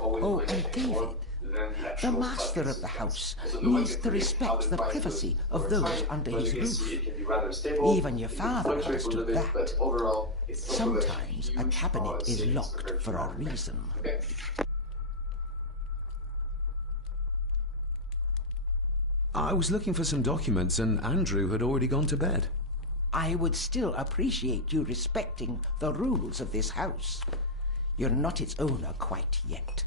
Oh, and David, the master of the house needs to respect the privacy of those under his roof. Even your father understood that. Sometimes a cabinet is locked for a reason. I was looking for some documents and Andrew had already gone to bed. I would still appreciate you respecting the rules of this house. You're not its owner quite yet.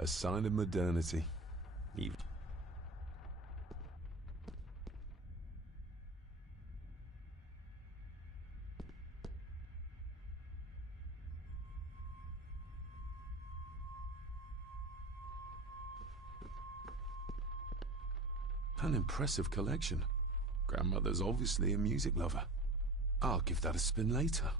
A sign of modernity. Even An impressive collection. Grandmother's obviously a music lover. I'll give that a spin later.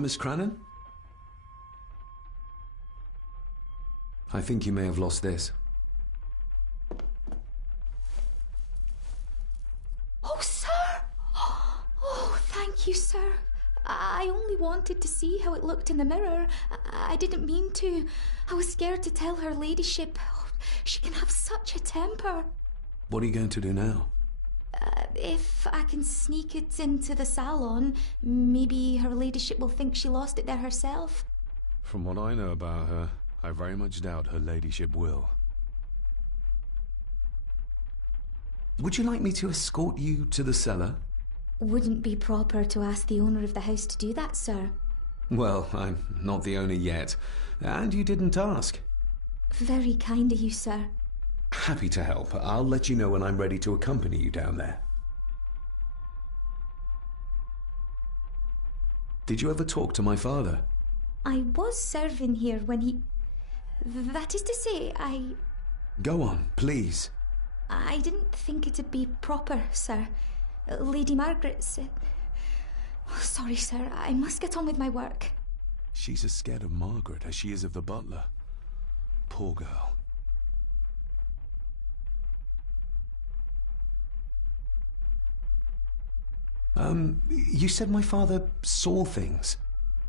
Miss Crannan? I think you may have lost this. Oh, sir! Oh, thank you, sir. I only wanted to see how it looked in the mirror. I didn't mean to. I was scared to tell her ladyship. Oh, she can have such a temper. What are you going to do now? If I can sneak it into the salon, maybe her ladyship will think she lost it there herself. From what I know about her, I very much doubt her ladyship will. Would you like me to escort you to the cellar? Wouldn't be proper to ask the owner of the house to do that, sir. Well, I'm not the owner yet, and you didn't ask. Very kind of you, sir. Happy to help. I'll let you know when I'm ready to accompany you down there. Did you ever talk to my father? I was serving here when he... That is to say, Go on, please. I didn't think it'd be proper, sir. Lady Margaret said... Oh, sorry, sir. I must get on with my work. She's as scared of Margaret as she is of the butler. Poor girl. You said my father saw things.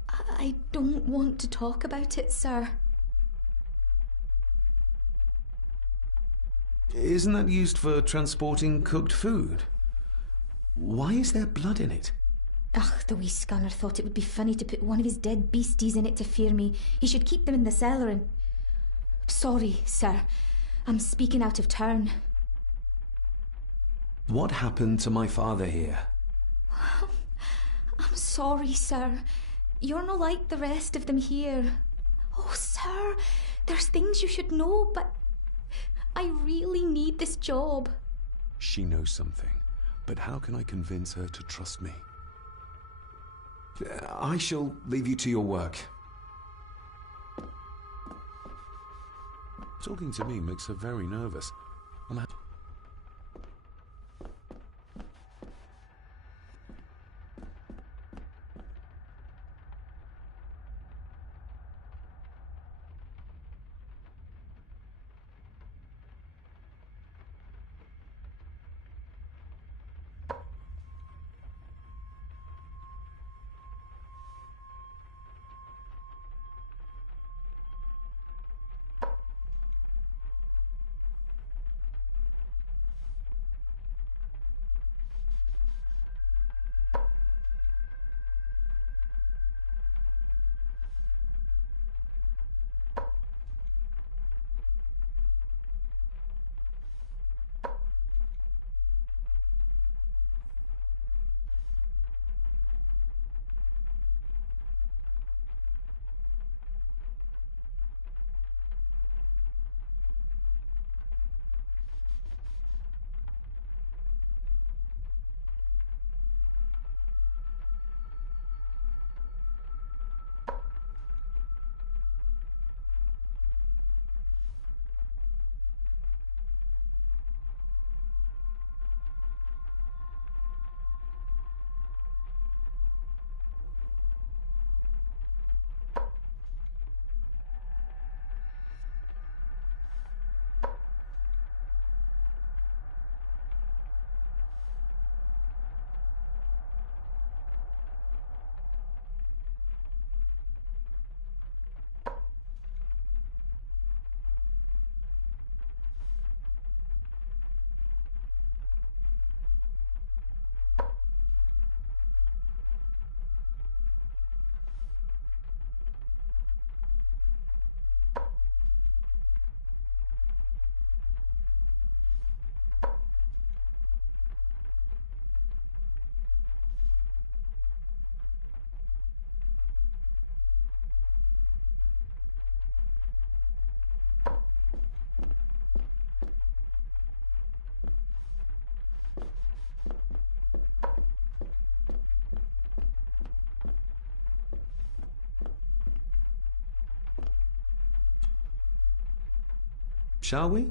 I don't want to talk about it, sir. Isn't that used for transporting cooked food? Why is there blood in it? Ugh, the wee scunner thought it would be funny to put one of his dead beasties in it to fear me. He should keep them in the cellar and... Sorry, sir. I'm speaking out of turn. What happened to my father here? I'm sorry, sir. You're not like the rest of them here. Oh, sir, there's things you should know, but I really need this job. She knows something, but how can I convince her to trust me? I shall leave you to your work. Talking to me makes her very nervous. Shall we?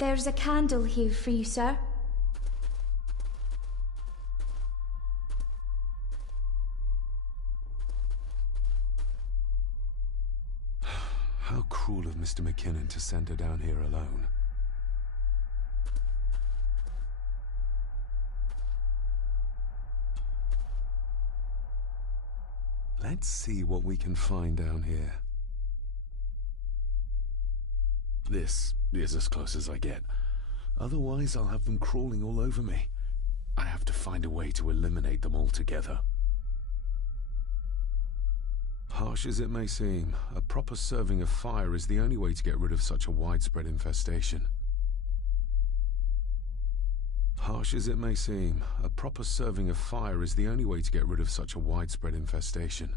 There's a candle here for you, sir. How cruel of Mr. McKinnon to send her down here alone. Let's see what we can find down here. This is as close as I get. Otherwise, I'll have them crawling all over me. I have to find a way to eliminate them altogether. Harsh as it may seem, a proper serving of fire is the only way to get rid of such a widespread infestation. Harsh as it may seem, a proper serving of fire is the only way to get rid of such a widespread infestation.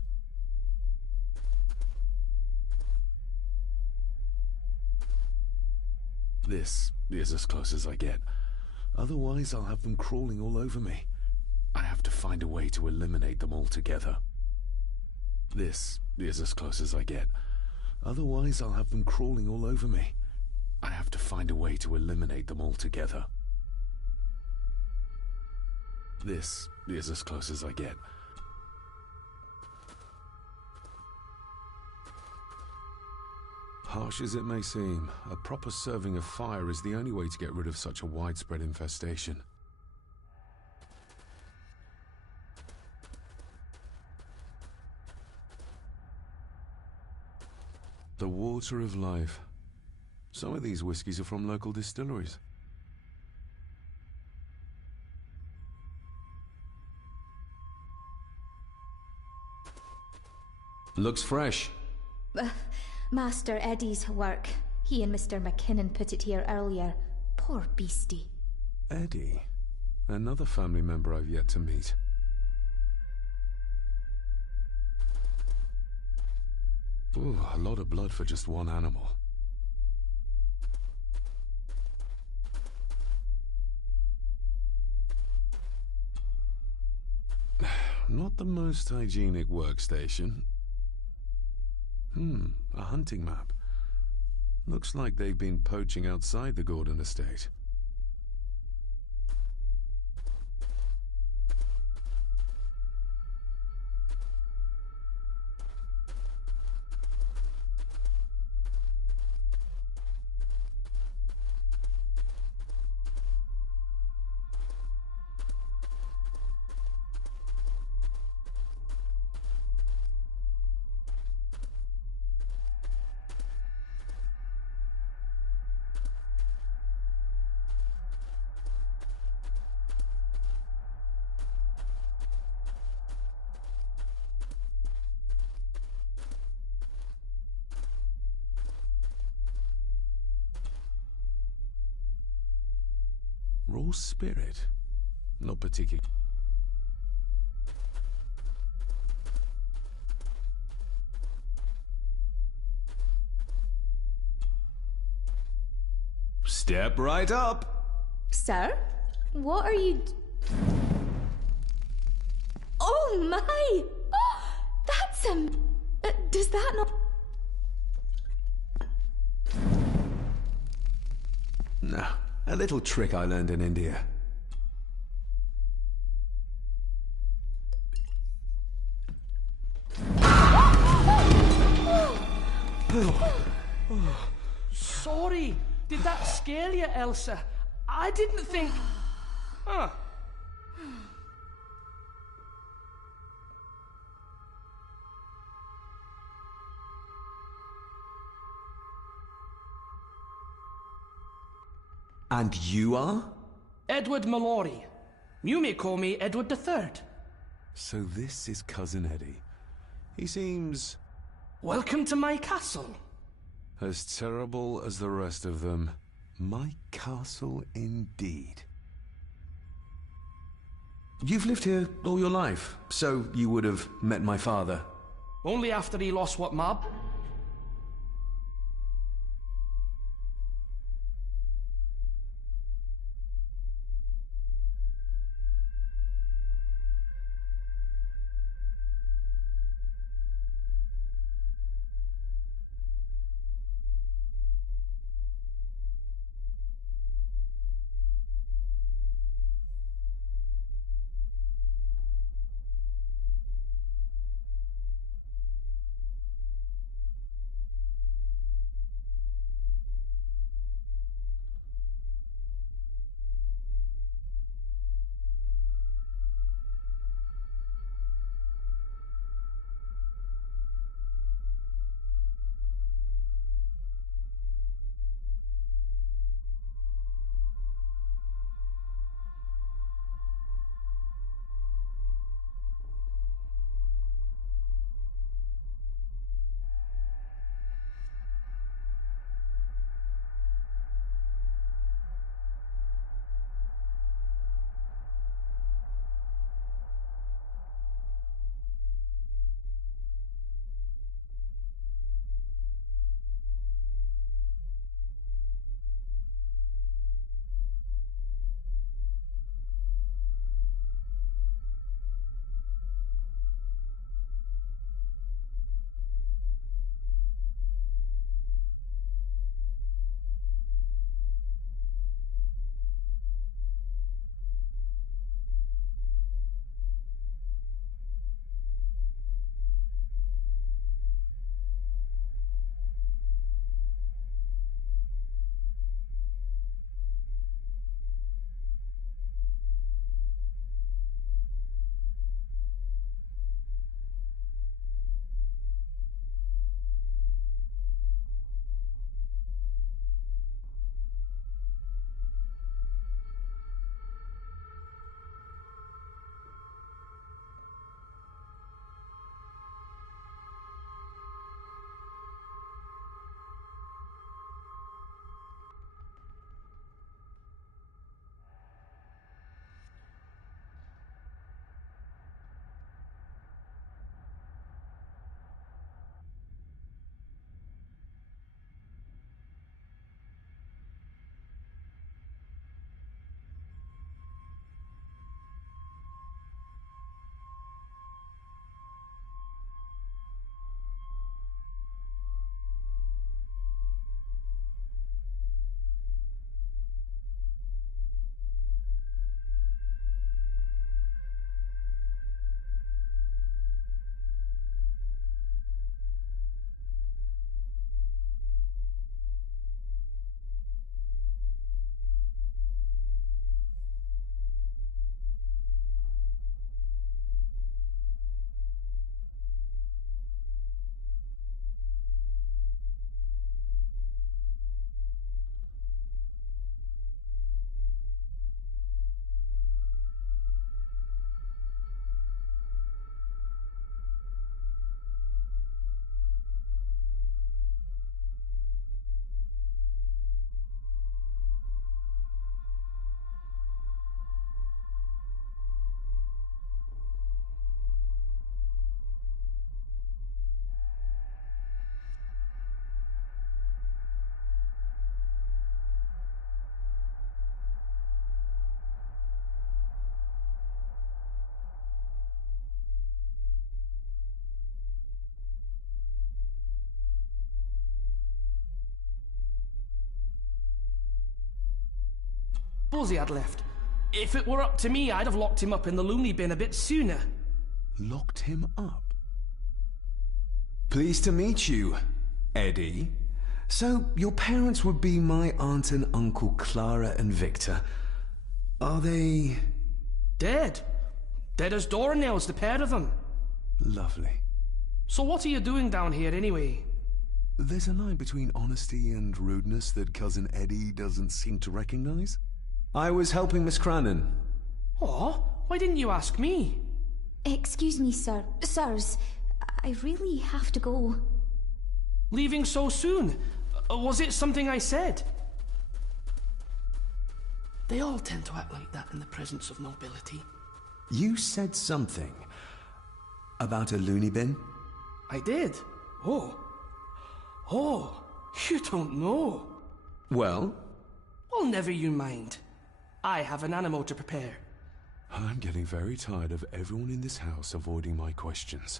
This is as close as I get. Otherwise, I'll have them crawling all over me. I have to find a way to eliminate them altogether. This is as close as I get. Otherwise, I'll have them crawling all over me. I have to find a way to eliminate them altogether. This is as close as I get. Harsh as it may seem, a proper serving of fire is the only way to get rid of such a widespread infestation. The water of life. Some of these whiskies are from local distilleries. Looks fresh. Master Eddie's work. He and Mr. McKinnon put it here earlier. Poor beastie. Eddie? Another family member I've yet to meet. Ooh, a lot of blood for just one animal. Not the most hygienic workstation. A hunting map. Looks like they've been poaching outside the Gordon estate. Raw spirit? Not particularly. Step right up. Sir? What are you... Oh my! That's does that not... No, a little trick I learned in India. Sorry, did that scare you, Elsa? I didn't think... Huh. And you are? Edward Mallory. You may call me Edward III. So this is Cousin Eddie. He seems... Welcome to my castle. as terrible as the rest of them. My castle indeed. You've lived here all your life, so you would have met my father. Only after he lost what mob? Suppose he had left. If it were up to me, I'd have locked him up in the loony bin a bit sooner. Locked him up? Pleased to meet you, Eddie. So, your parents would be my aunt and uncle Clara and Victor. Are they... Dead. Dead as doornails, the pair of them. Lovely. So what are you doing down here anyway? There's a line between honesty and rudeness that Cousin Eddie doesn't seem to recognize. I was helping Miss Crannan. Oh, why didn't you ask me? Excuse me, sir. Sirs, I really have to go. Leaving so soon? Was it something I said? They all tend to act like that in the presence of nobility. You said something about a loony bin? I did? Oh. Oh, you don't know. Well? Well, never you mind. I have an animal to prepare. I'm getting very tired of everyone in this house avoiding my questions.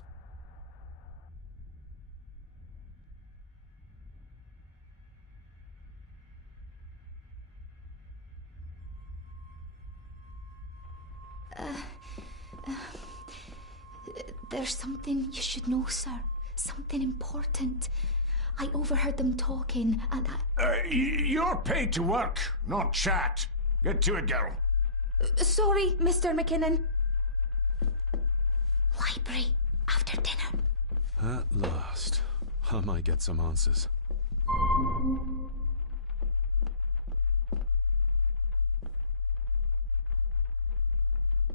There's something you should know, sir. Something important. I overheard them talking, and You're paid to work, not chat. Get to it, girl. Sorry, Mr. McKinnon. Library, after dinner. At last, I might get some answers.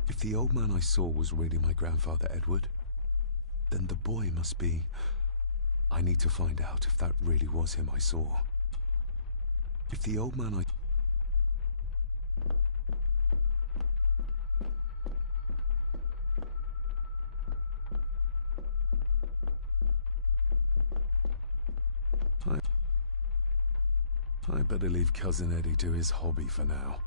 If the old man I saw was really my grandfather Edward, then the boy must be... I need to find out if that really was him I saw. If the old man I better leave Cousin Eddie to his hobby for now.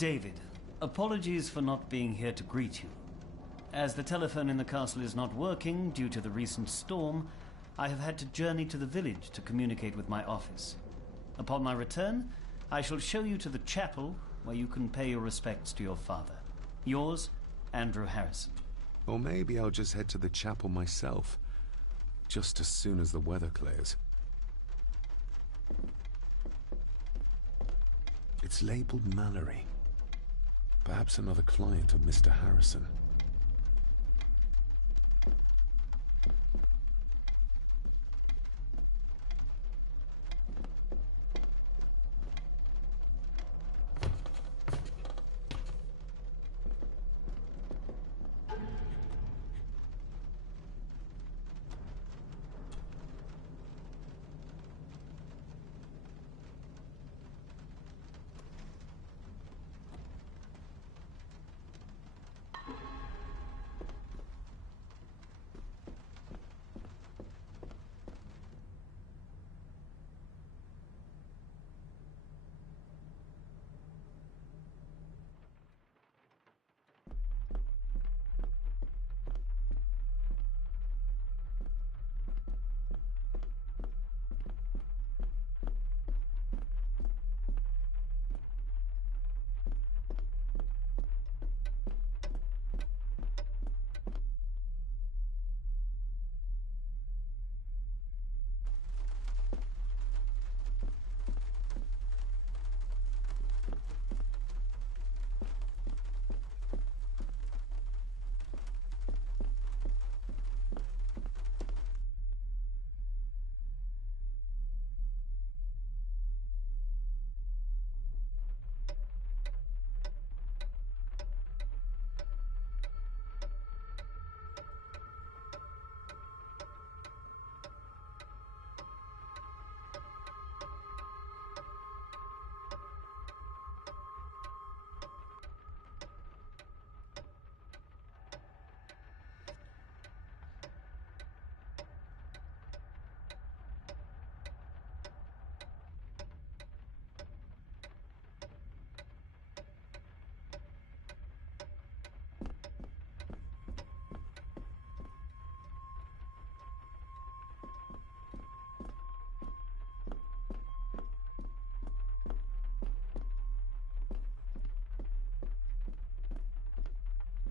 David, apologies for not being here to greet you. As the telephone in the castle is not working due to the recent storm, I have had to journey to the village to communicate with my office. Upon my return, I shall show you to the chapel where you can pay your respects to your father. Yours, Andrew Harrison. Or maybe I'll just head to the chapel myself, just as soon as the weather clears. It's labeled Mallory. Perhaps another client of Mr. Harrison.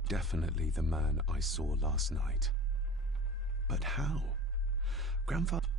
definitely the man I saw last night. But how? Grandfather...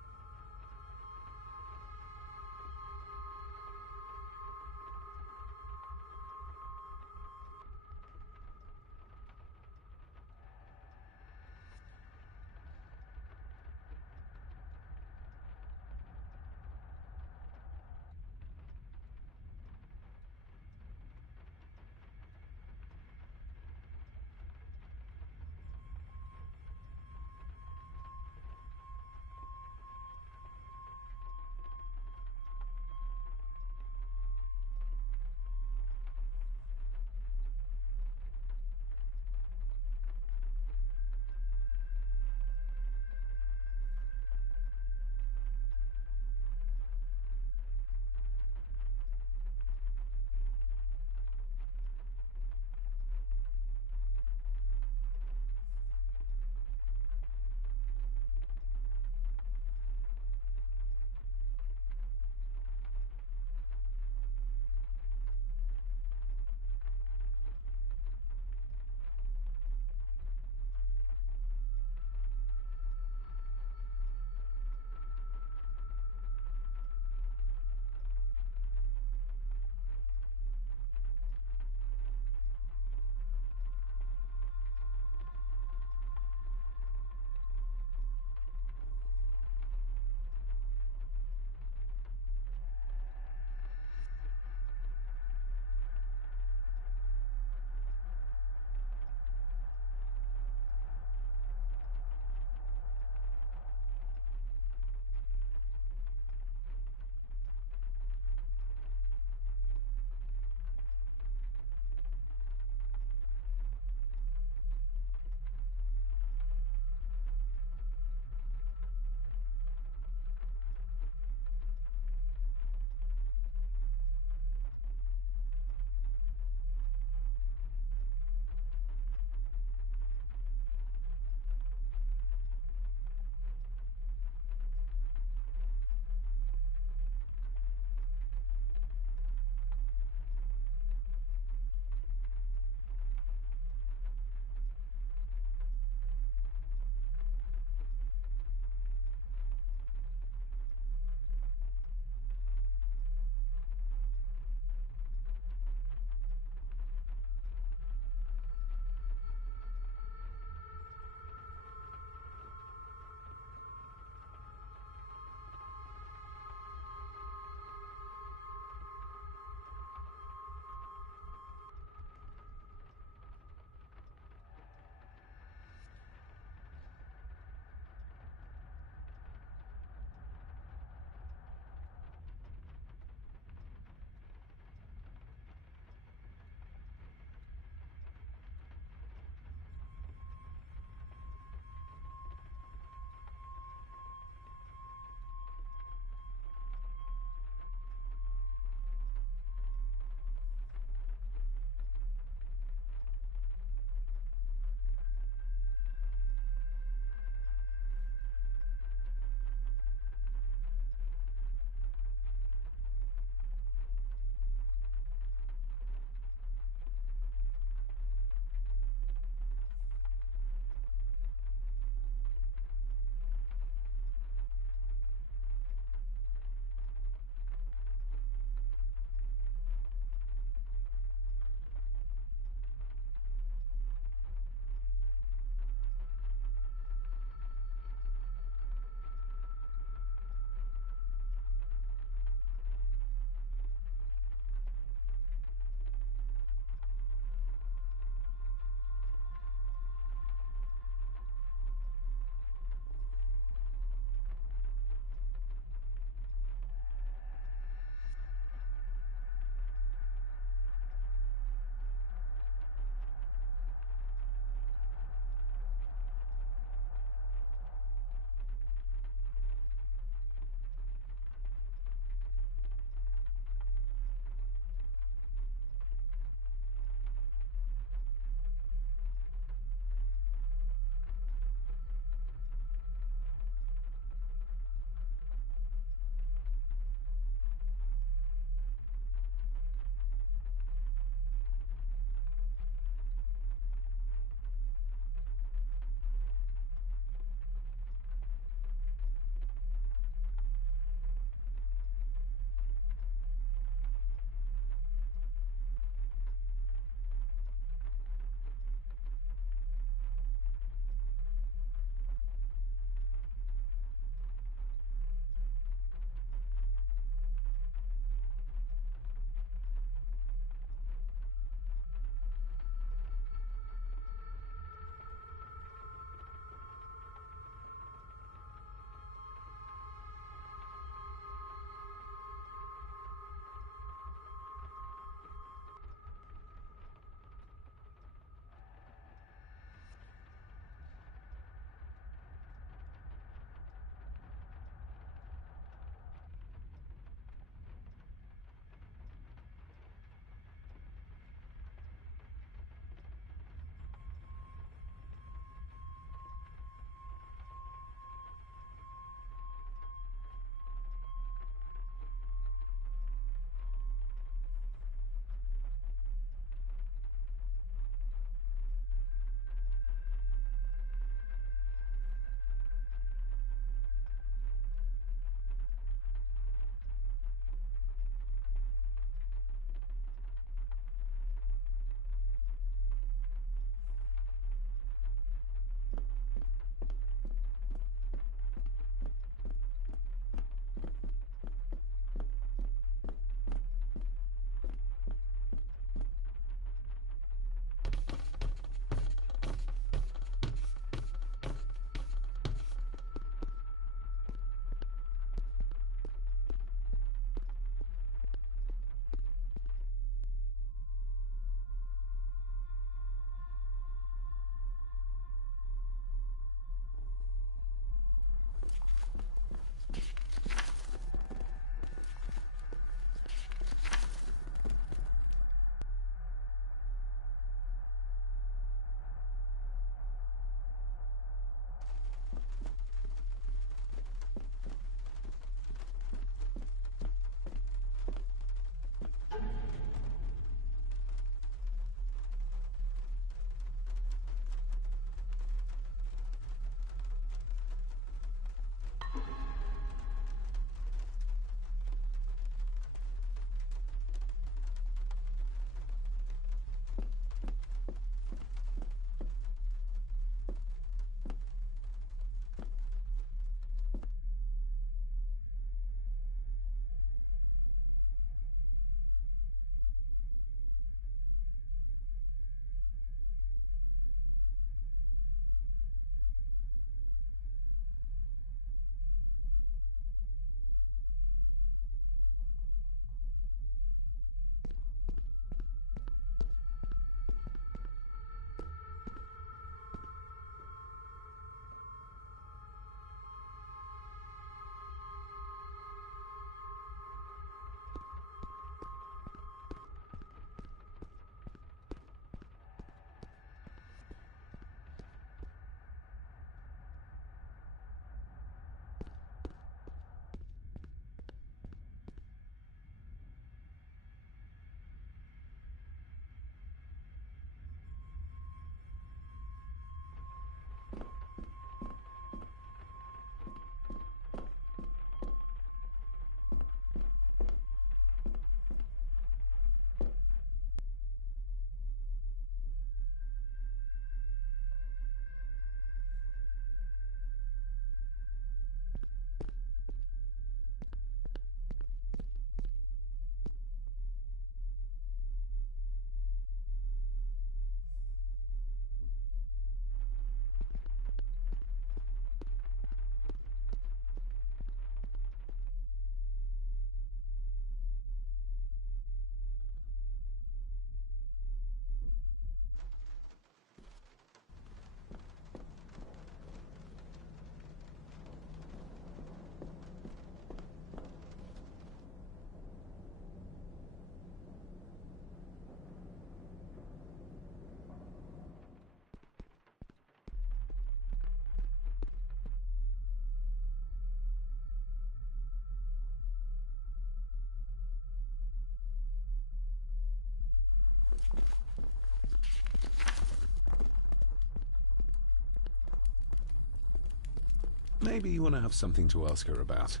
Maybe you want to have something to ask her about.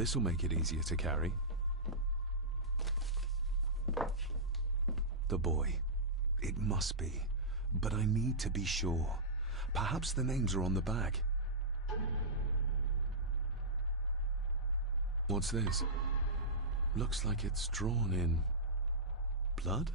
This'll make it easier to carry. The boy. It must be. But I need to be sure. Perhaps the names are on the bag. What's this? Looks like it's drawn in blood?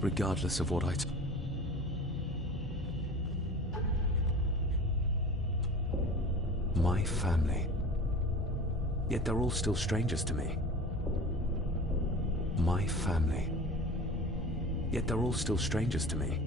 Regardless of what my family. Yet they're all still strangers to me. My family. Yet they're all still strangers to me.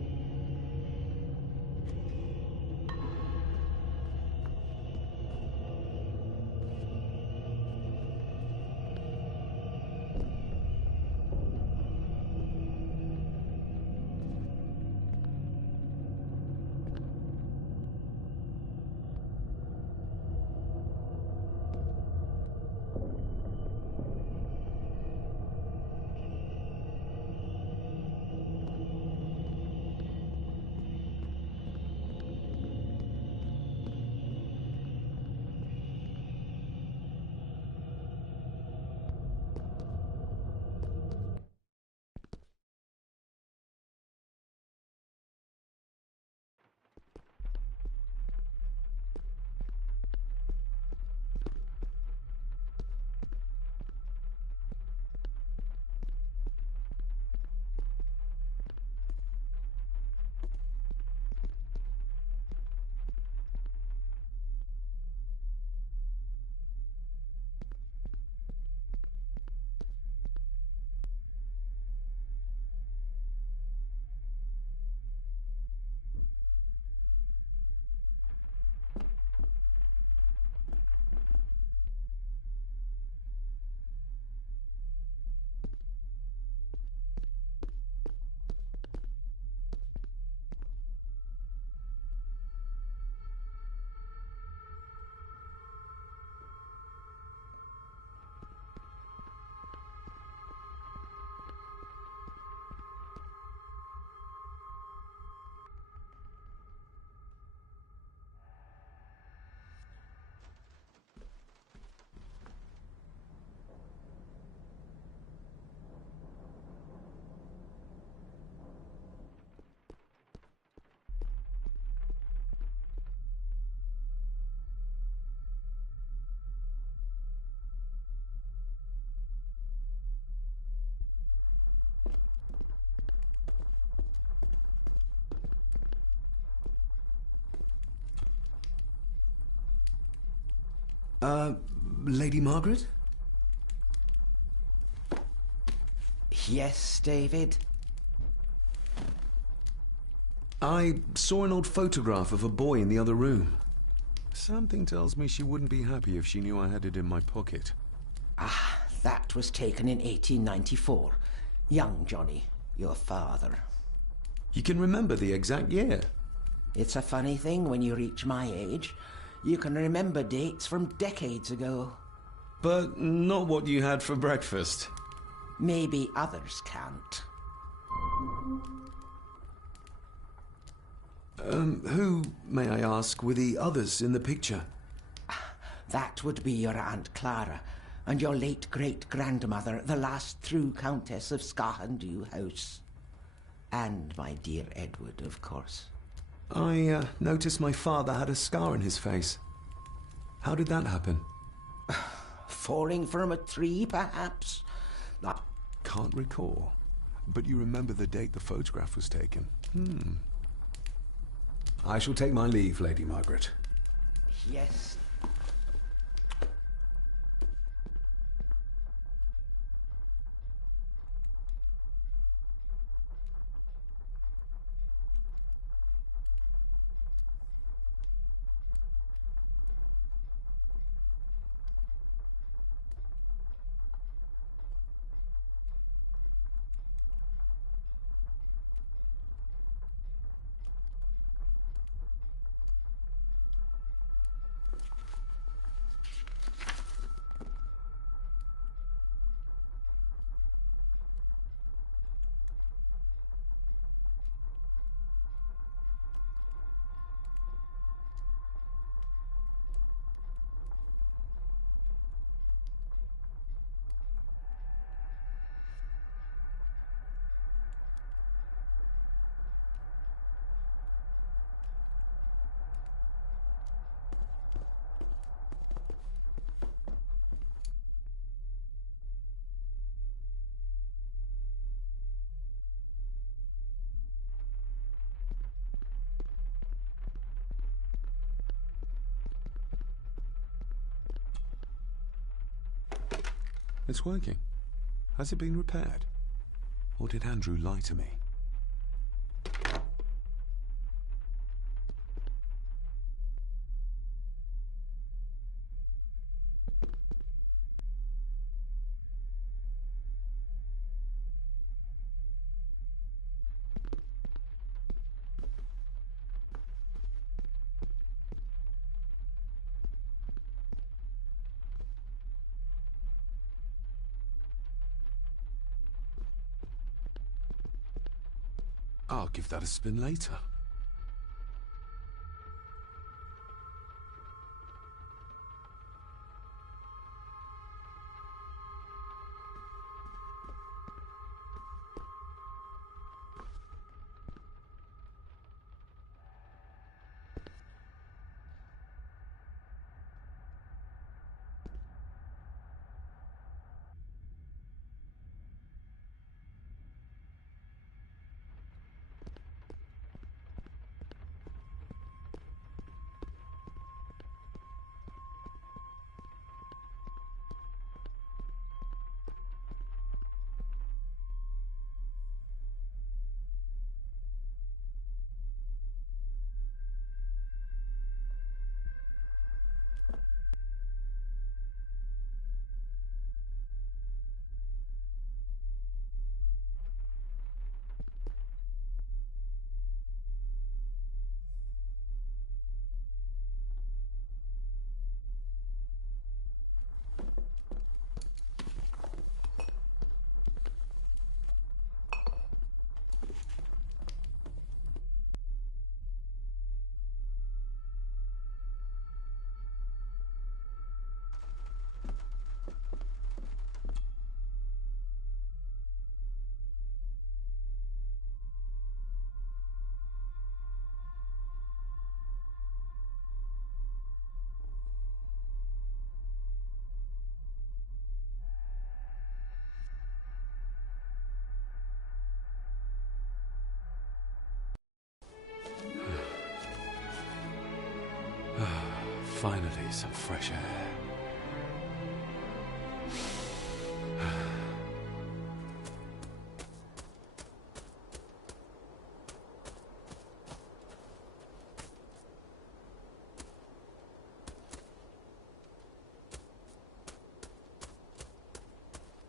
Lady Margaret? Yes, David? I saw an old photograph of a boy in the other room. Something tells me she wouldn't be happy if she knew I had it in my pocket. Ah, that was taken in 1894. Young Johnny, your father. You can remember the exact year? It's a funny thing when you reach my age. You can remember dates from decades ago. But not what you had for breakfast. Maybe others can't. Who, may I ask, were the others in the picture? That would be your Aunt Clara and your late great-grandmother, the last true Countess of Scahandew House. And my dear Edward, of course. I noticed my father had a scar on his face. How did that happen? falling from a tree, perhaps? Can't recall. But you remember the date the photograph was taken? I shall take my leave, Lady Margaret. Yes. It's working. Has it been repaired? Or did Andrew lie to me? I'll give that a spin later. Finally, some fresh air.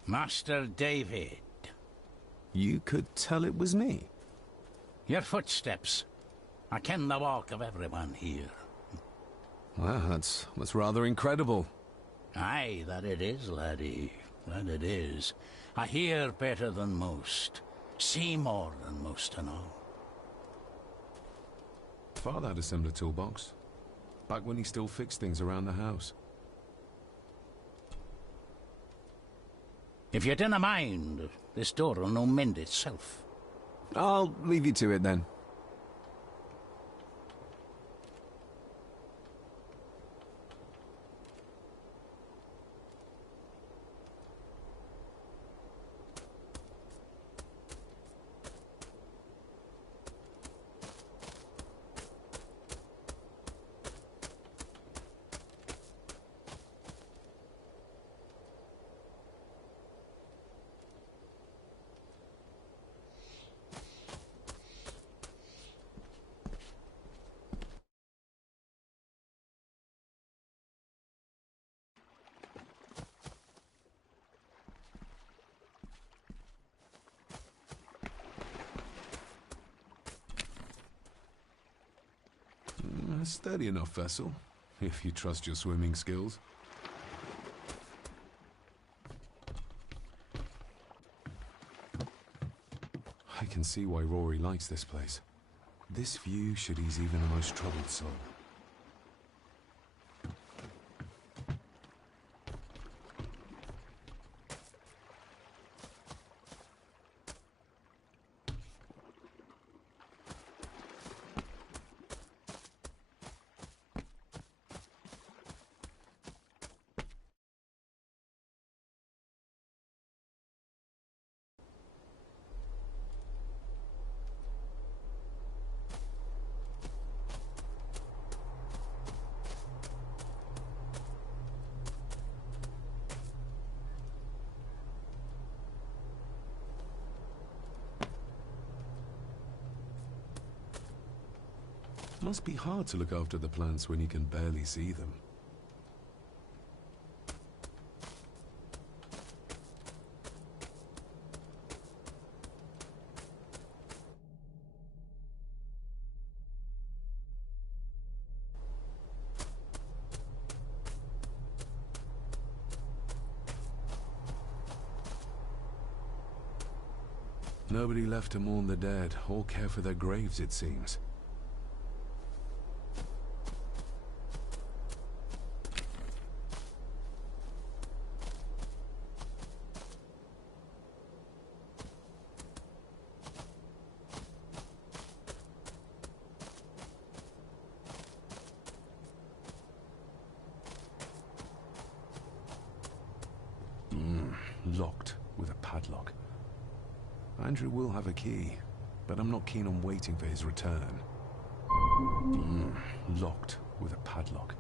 Master David. You could tell it was me. Your footsteps. I ken the walk of everyone here. Wow, that's rather incredible. Aye, that it is, laddie. That it is. I hear better than most. See more than most and all. Father had a similar toolbox. Back when he still fixed things around the house. If you dinna mind, this door'll no mend itself. I'll leave you to it then. A sturdy enough vessel, if you trust your swimming skills. I can see why Rory likes this place. This view should ease even the most troubled soul. Must be hard to look after the plants when you can barely see them. Nobody left to mourn the dead or care for their graves, it seems. Locked with a padlock. Andrew will have a key, but I'm not keen on waiting for his return. Locked with a padlock.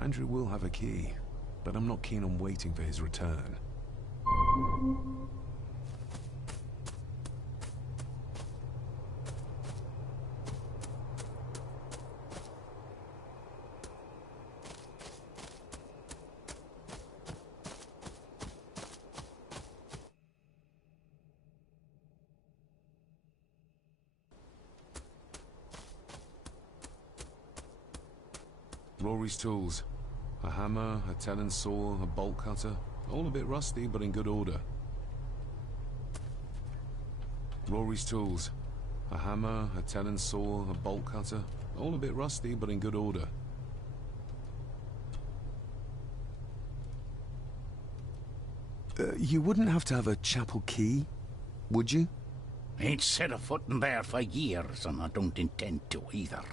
Andrew will have a key, but I'm not keen on waiting for his return. Rory's tools. A hammer, a talon saw, a bolt cutter. All a bit rusty, but in good order. Rory's tools. A hammer, a talon saw, a bolt cutter. All a bit rusty, but in good order. You wouldn't have to have a chapel key, would you? Ain't set a foot in there for years, and I don't intend to either.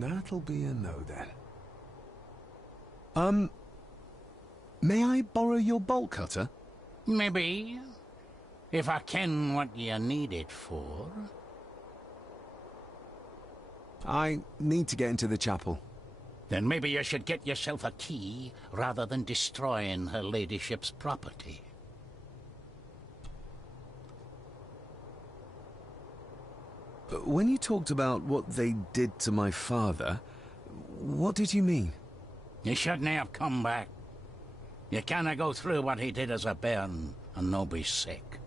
That'll be a no, then. May I borrow your bolt cutter? Maybe. If I ken what you need it for. I need to get into the chapel. Then maybe you should get yourself a key, rather than destroying her ladyship's property. When you talked about what they did to my father, what did you mean? You shouldn't have come back. You canna go through what he did as a bairn and no be sick.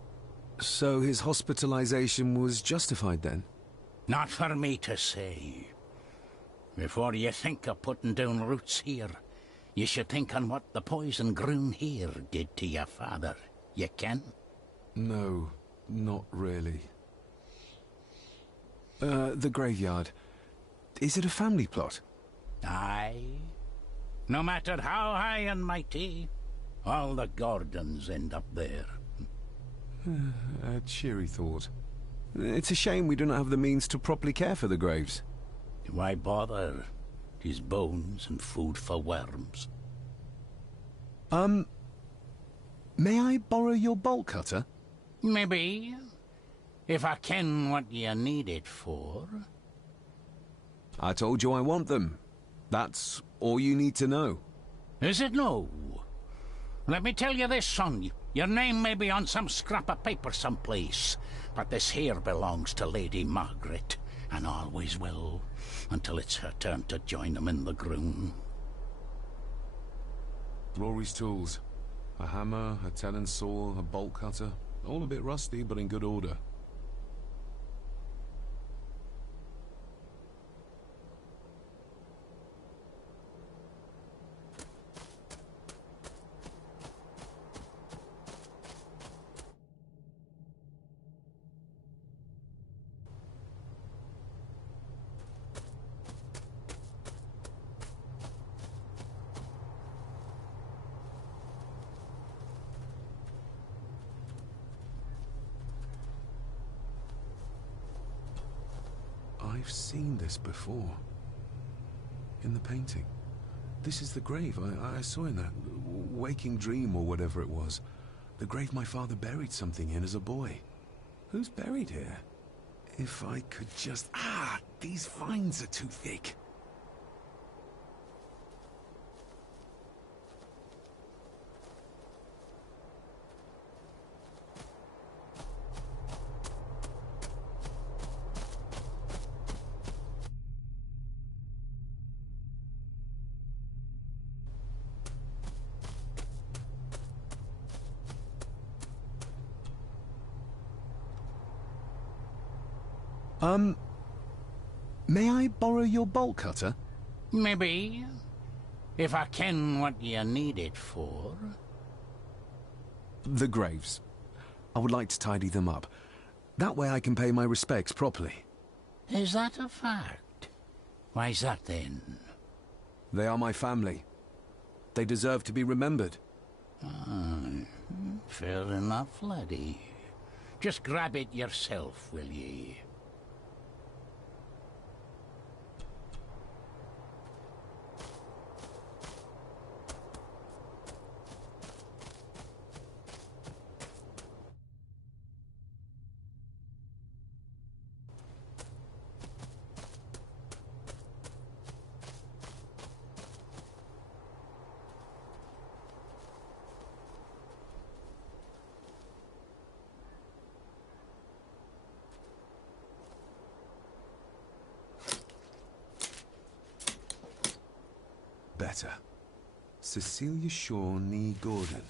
So his hospitalization was justified then? Not for me to say. Before you think of putting down roots here, you should think on what the poison grown here did to your father. You can? No, not really. The graveyard. Is it a family plot? Aye. No matter how high and mighty, all the Gordons end up there. A cheery thought. It's a shame we do not have the means to properly care for the graves. Why bother? 'Tis bones and food for worms. May I borrow your bolt cutter? Maybe. If I ken what you need it for. I told you I want them. That's all you need to know. Is it no? Let me tell you this, son. Your name may be on some scrap of paper someplace, but this here belongs to Lady Margaret, and always will, until it's her turn to join them in the groom. Rory's tools. A hammer, a talon saw, a bolt cutter. All a bit rusty, but in good order. I've seen this before. In the painting. This is the grave I saw in that waking dream or whatever it was. The grave my father buried something in as a boy. Who's buried here? If I could just... Ah! These vines are too thick. May I borrow your bolt cutter? Maybe. If I ken what you need it for. The graves. I would like to tidy them up. That way I can pay my respects properly. Is that a fact? Why's that then? They are my family. They deserve to be remembered. Fair enough, laddie. Just grab it yourself, will ye? Better. Cecilia Shaw Nee Gordon.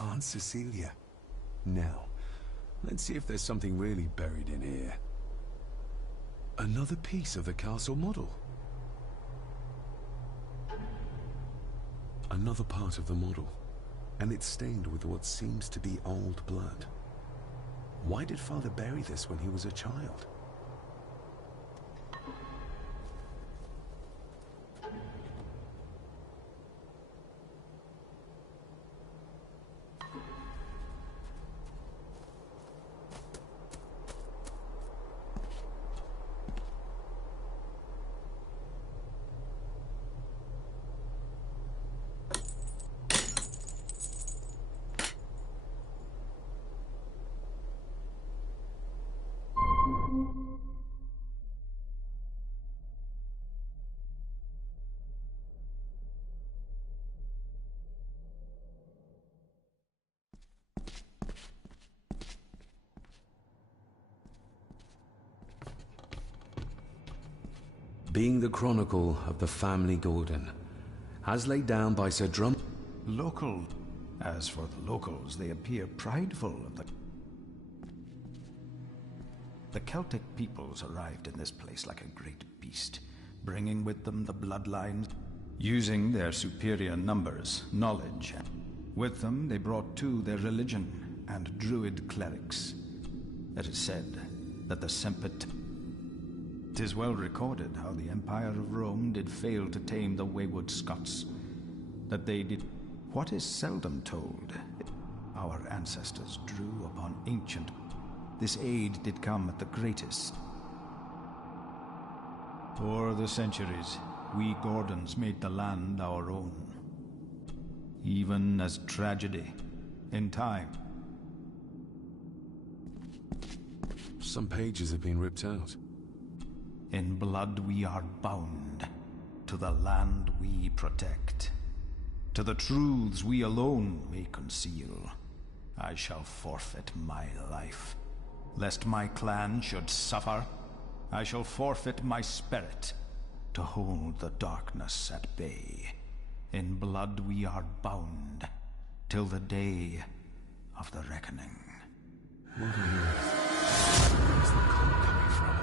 Aunt Cecilia. Now, let's see if there's something really buried in here. Another piece of the castle model. Another part of the model. And it's stained with what seems to be old blood. Why did Father bury this when he was a child? Being the chronicle of the family Gordon, as laid down by Sir Drum... Local. As for the locals, they appear prideful of the Celtic peoples arrived in this place like a great beast, bringing with them the bloodlines, using their superior numbers, knowledge. With them, they brought too their religion and druid clerics. It is said that the Sempit... 'Tis well recorded how the Empire of Rome did fail to tame the wayward Scots. That they did what is seldom told. Our ancestors drew upon ancient... This aid did come at the greatest. For the centuries, we Gordons made the land our own. Even as tragedy, in time. Some pages have been ripped out. In blood we are bound to the land we protect. To the truths we alone may conceal. I shall forfeit my life. Lest my clan should suffer, I shall forfeit my spirit to hold the darkness at bay. In blood we are bound till the day of the reckoning. What on earth? Where's the call coming from?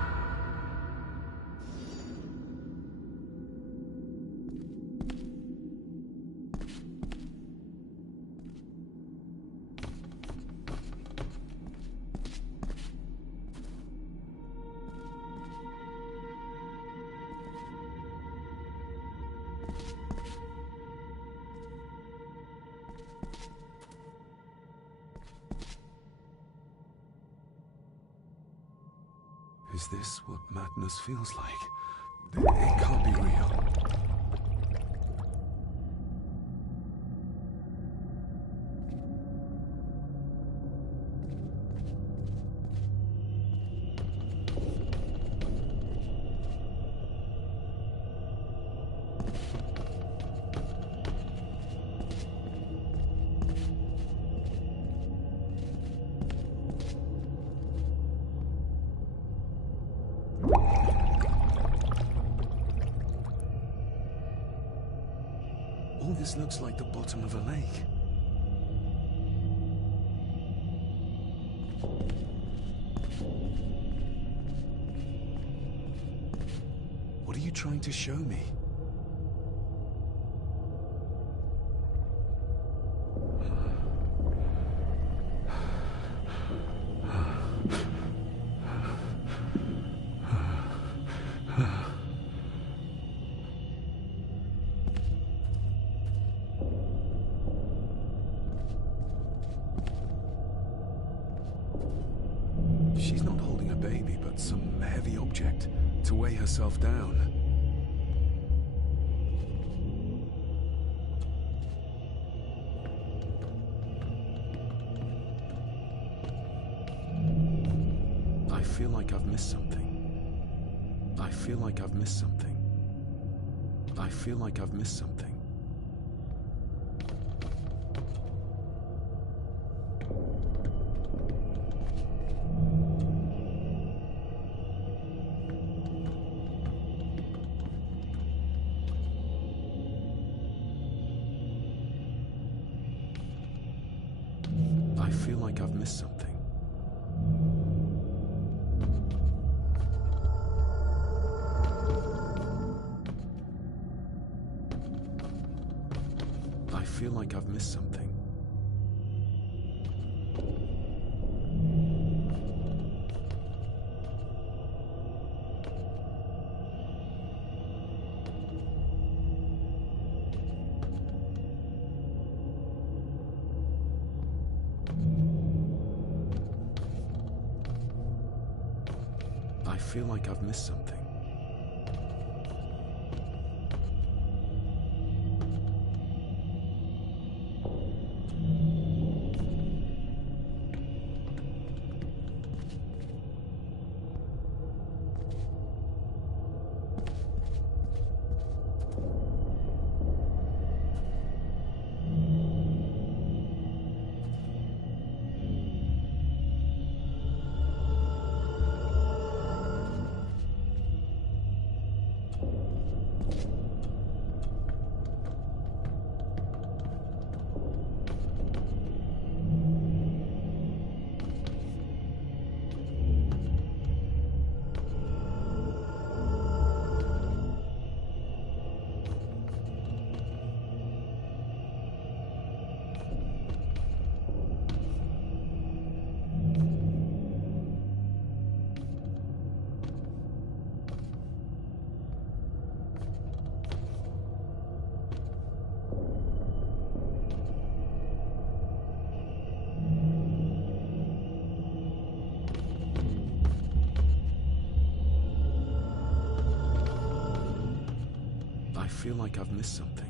Is this what madness feels like? It can't be real. All this looks like the bottom of a lake. What are you trying to show me? She's not holding a baby, but some heavy object to weigh herself down. I feel like I've missed something. I feel like I've missed something. I feel like I've missed something. I feel like I've missed something. I feel like I've missed something. I feel like I've missed something. I feel like I've missed something.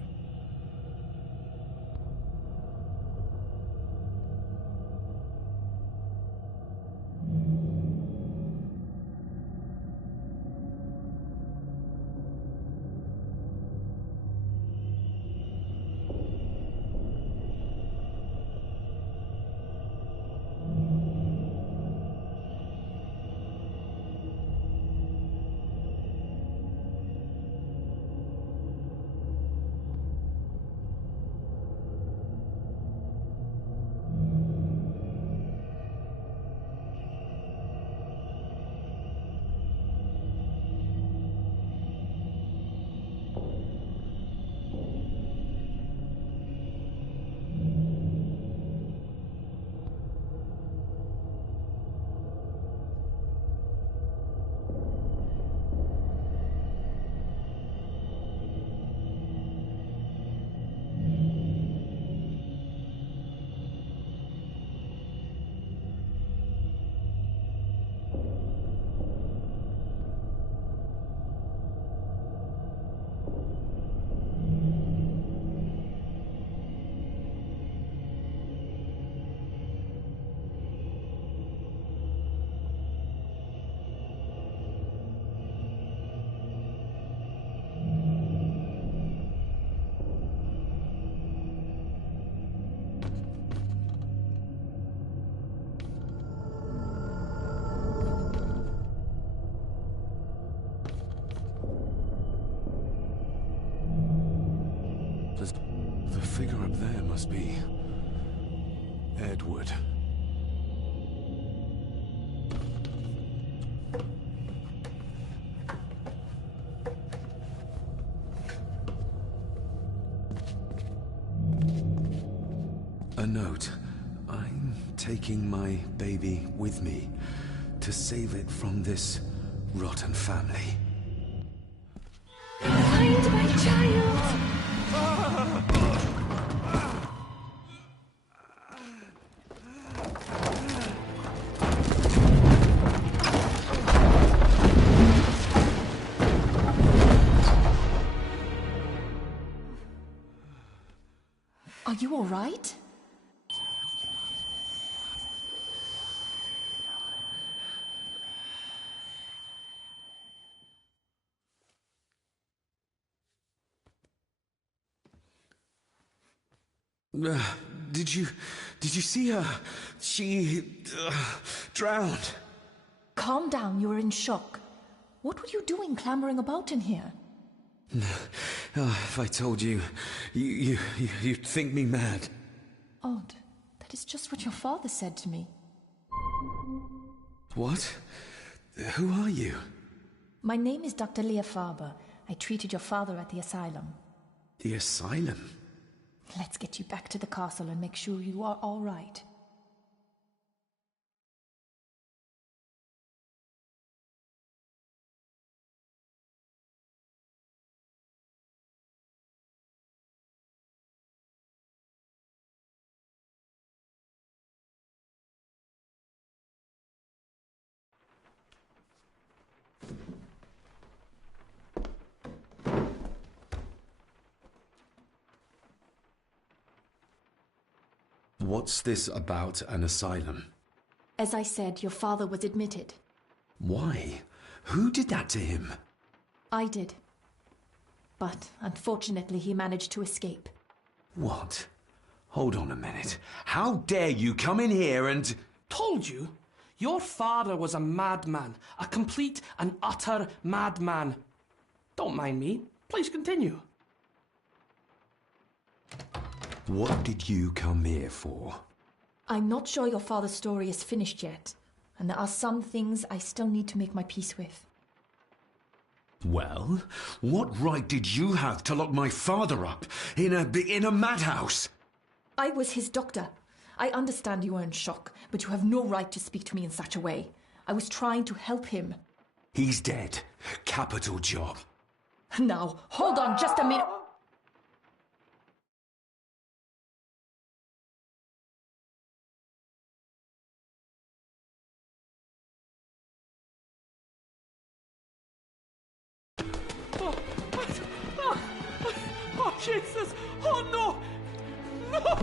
The figure up there must be Edward. A note. I'm taking my baby with me to save it from this rotten family. Find my child! Are you all right? Did you see her? She drowned. Calm down, you were in shock. What were you doing clambering about in here? If I told you, you'd think me mad. Odd. That is just what your father said to me. What? Who are you? My name is Dr. Leah Farber. I treated your father at the asylum. The asylum? Let's get you back to the castle and make sure you are all right. What's this about an asylum? As I said, your father was admitted. Why? Who did that to him? I did. But unfortunately, he managed to escape. What? Hold on a minute. How dare you come in here and... Told you? Your father was a madman. A complete and utter madman. Don't mind me. Please continue. What did you come here for? I'm not sure your father's story is finished yet, and there are some things I still need to make my peace with. Well, what right did you have to lock my father up in a madhouse? I was his doctor. I understand you are in shock, but you have no right to speak to me in such a way. I was trying to help him. He's dead. Capital job. Now, hold on just a minute. Oh, Jesus! Oh, no! No!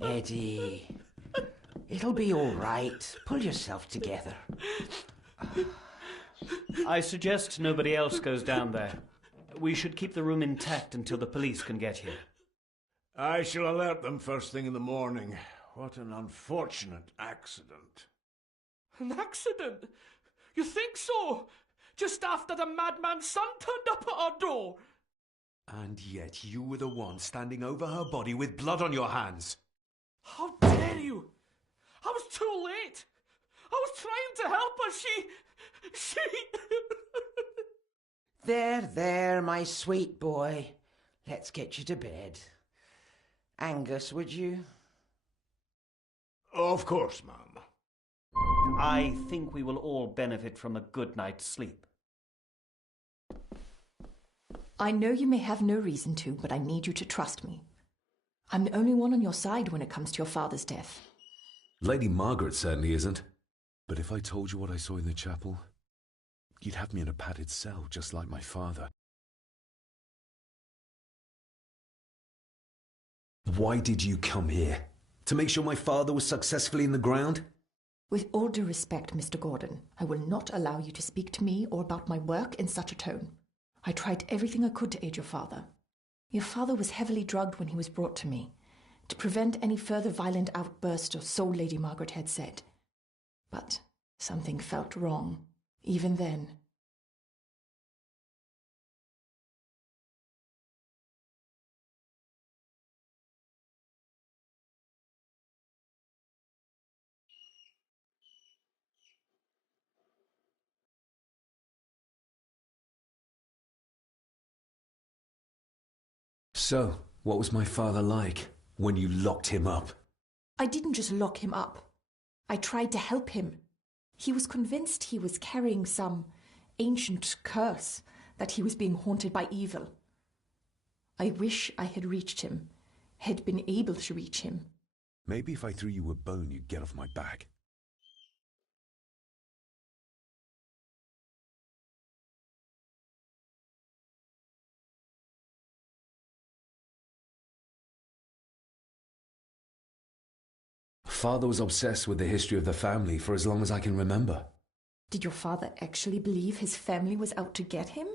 Eddie, it'll be all right. Pull yourself together. I suggest nobody else goes down there. We should keep the room intact until the police can get here. I shall alert them first thing in the morning. What an unfortunate accident. An accident? You think so? Just after the madman's son turned up at our door? And yet you were the one standing over her body with blood on your hands. How dare you! I was too late! I was trying to help her. She... There, my sweet boy. Let's get you to bed. Angus, would you? Of course, ma'am. I think we will all benefit from a good night's sleep. I know you may have no reason to, but I need you to trust me. I'm the only one on your side when it comes to your father's death. Lady Margaret certainly isn't. But if I told you what I saw in the chapel, you'd have me in a padded cell, just like my father. Why did you come here? To make sure my father was successfully in the ground? With all due respect, Mr. Gordon, I will not allow you to speak to me or about my work in such a tone. I tried everything I could to aid your father. Your father was heavily drugged when he was brought to me, to prevent any further violent outburst, or so Lady Margaret had said. But something felt wrong, even then. So, what was my father like when you locked him up? I didn't just lock him up. I tried to help him. He was convinced he was carrying some ancient curse, that he was being haunted by evil. I wish I had reached him, had been able to reach him. Maybe if I threw you a bone, you'd get off my back. Father was obsessed with the history of the family for as long as I can remember. Did your father actually believe his family was out to get him?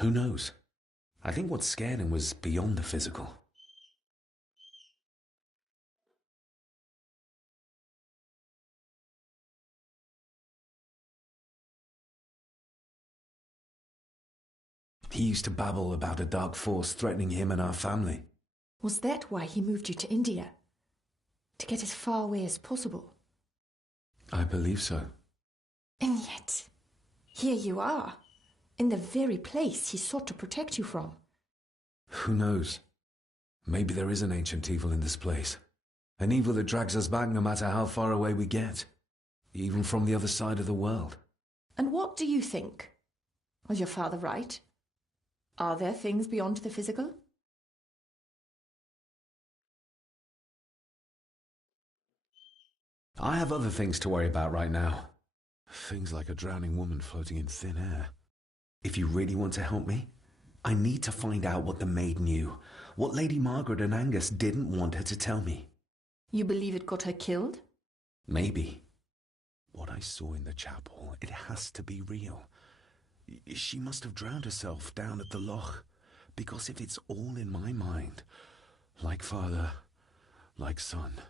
Who knows? I think what scared him was beyond the physical. He used to babble about a dark force threatening him and our family. Was that why he moved you to India? To get as far away as possible? I believe so. And yet, here you are, in the very place he sought to protect you from. Who knows? Maybe there is an ancient evil in this place. An evil that drags us back no matter how far away we get. Even from the other side of the world. And what do you think? Was your father right? Are there things beyond the physical? I have other things to worry about right now. Things like a drowning woman floating in thin air. If you really want to help me, I need to find out what the maid knew. What Lady Margaret and Angus didn't want her to tell me. You believe it got her killed? Maybe. What I saw in the chapel, it has to be real. She must have drowned herself down at the loch. Because if it's all in my mind, like father, like son...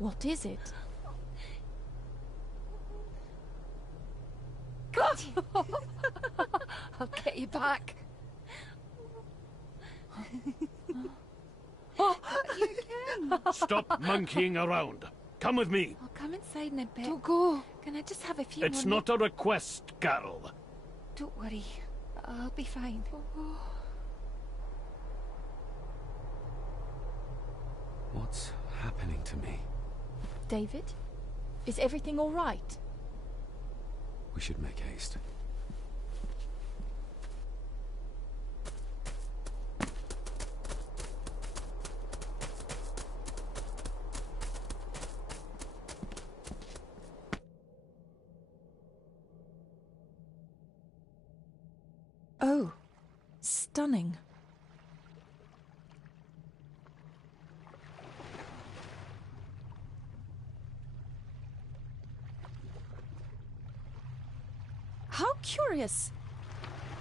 What is it? I'll get you back. You again. Stop monkeying around. Come with me. I'll come inside in a bit. Don't go. Can I just have a few It's more not a request, Carol. Don't worry. I'll be fine. What's happening to me? David? Is everything all right? We should make haste. Oh, stunning. How curious.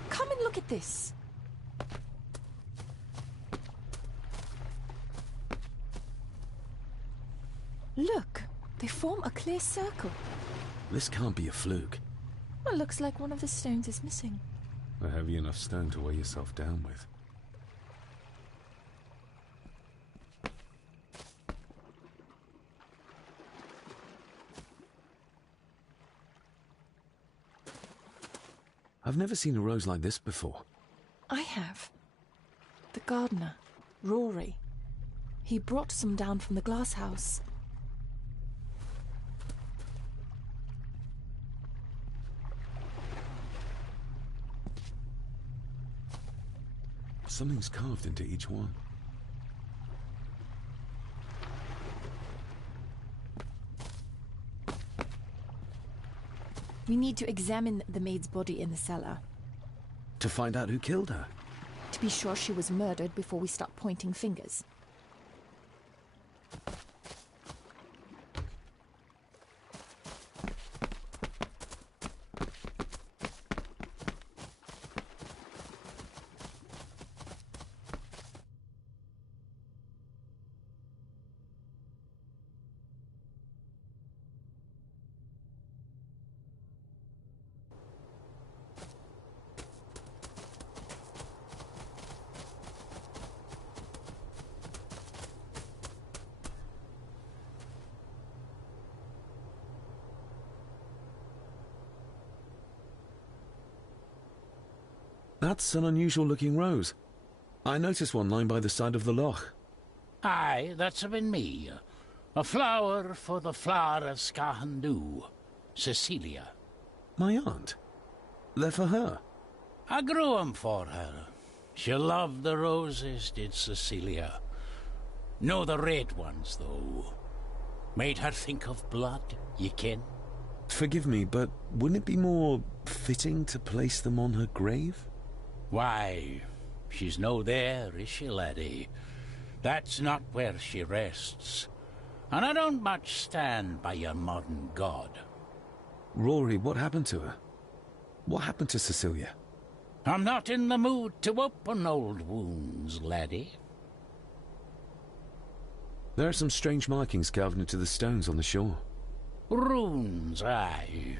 Come and look at this. Look, they form a clear circle. This can't be a fluke. Well, looks like one of the stones is missing. A heavy enough stone to weigh yourself down with. I've never seen a rose like this before. I have. The gardener, Rory. He brought some down from the glass house. Something's carved into each one. We need to examine the maid's body in the cellar. To find out who killed her? To be sure she was murdered before we start pointing fingers. That's an unusual-looking rose. I noticed one lying by the side of the loch. Aye, that's been me. A flower for the flower of Scahandoo, Cecilia. My aunt? They're for her? I grew 'em for her. She loved the roses, did Cecilia. No the red ones, though. Made her think of blood, ye ken. Forgive me, but wouldn't it be more fitting to place them on her grave? Why, she's no there, is she, laddie? That's not where she rests. And I don't much stand by your modern god. Rory, what happened to her? What happened to Cecilia? I'm not in the mood to open old wounds, laddie. There are some strange markings carved into the stones on the shore. Runes, aye.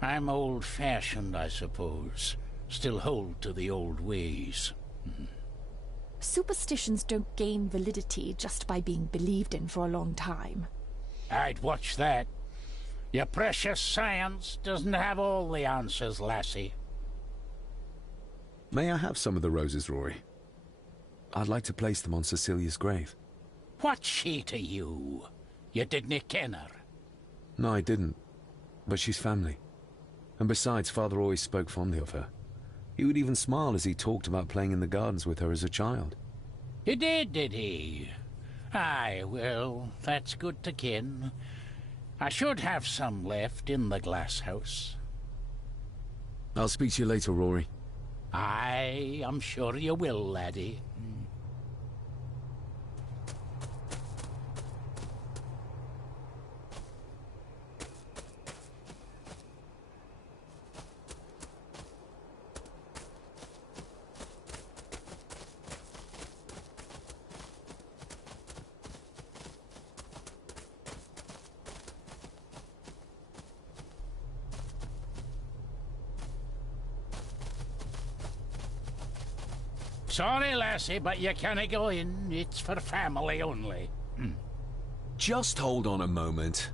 I'm old-fashioned, I suppose. Still hold to the old ways. Superstitions don't gain validity just by being believed in for a long time. I'd watch that. Your precious science doesn't have all the answers, lassie. May I have some of the roses, Rory? I'd like to place them on Cecilia's grave. What's she to you? You didn't ken her. No, I didn't. But she's family. And besides, Father always spoke fondly of her. He would even smile as he talked about playing in the gardens with her as a child. He did he? Aye, well, that's good to ken. I should have some left in the glass house. I'll speak to you later, Rory. Aye, I'm sure you will, laddie. Sorry, lassie, but you can't go in. It's for family only. Just hold on a moment.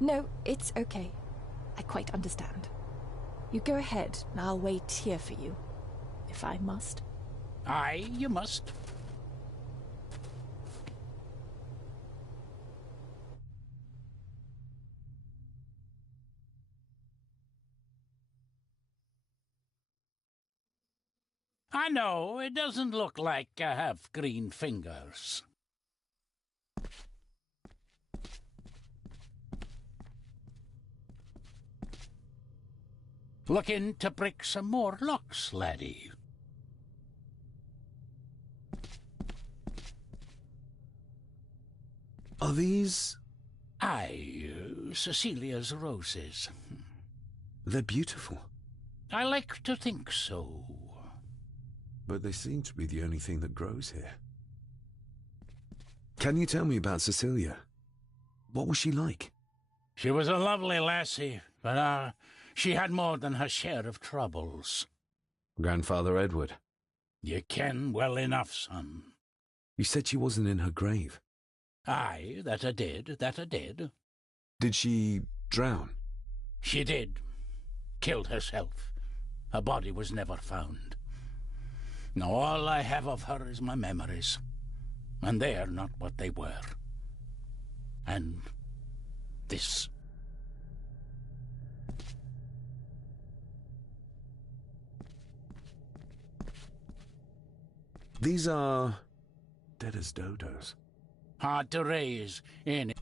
No, it's okay. I quite understand. You go ahead, and I'll wait here for you, if I must. Aye, you must. I know, it doesn't look like I have green fingers. Looking to break some more locks, laddie? Are these... Aye, Cecilia's roses. They're beautiful. I like to think so. But they seem to be the only thing that grows here. Can you tell me about Cecilia? What was she like? She was a lovely lassie, but she had more than her share of troubles. Grandfather Edward? You ken well enough, son. You said she wasn't in her grave. Aye, that I did. Did she drown? She did. Killed herself. Her body was never found. Now all I have of her is my memories. And they are not what they were. And this. These are... dead as dodos. Hard to raise, ain't it?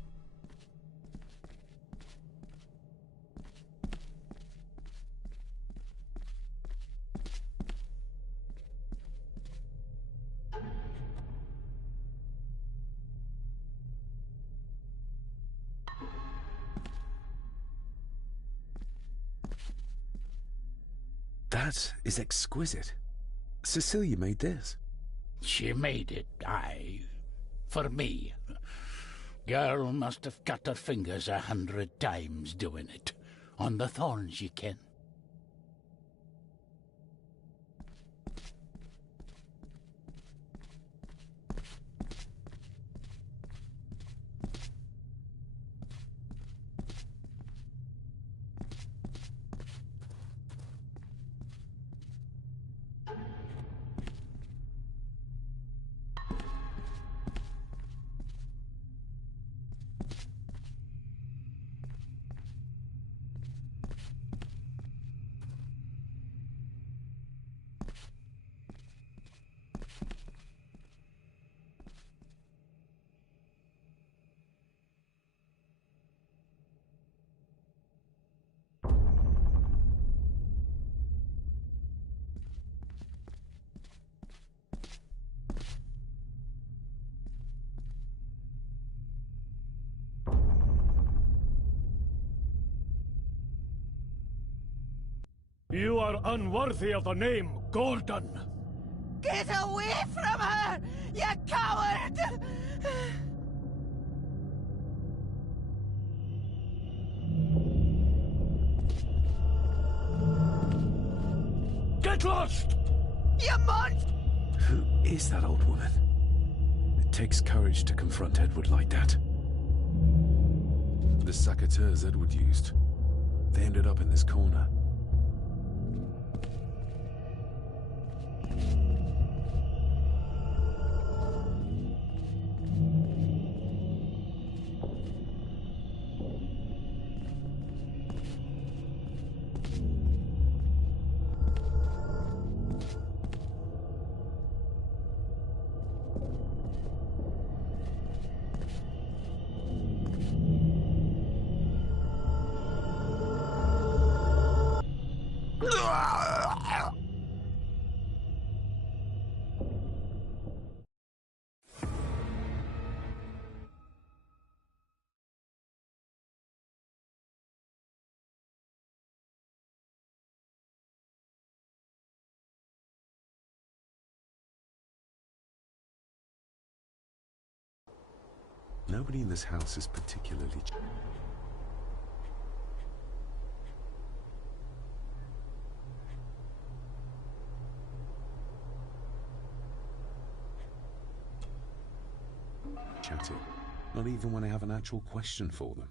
That is exquisite. Cecilia made this. She made it, aye. For me. Girl must have cut her fingers 100 times doing it. On the thorns, ye ken. You are unworthy of the name Gordon. Get away from her, you coward! Get lost! You monster! Who is that old woman? It takes courage to confront Edward like that. The saboteur Edward used. They ended up in this corner. Nobody in this house is particularly... chatty. Not even when I have an actual question for them.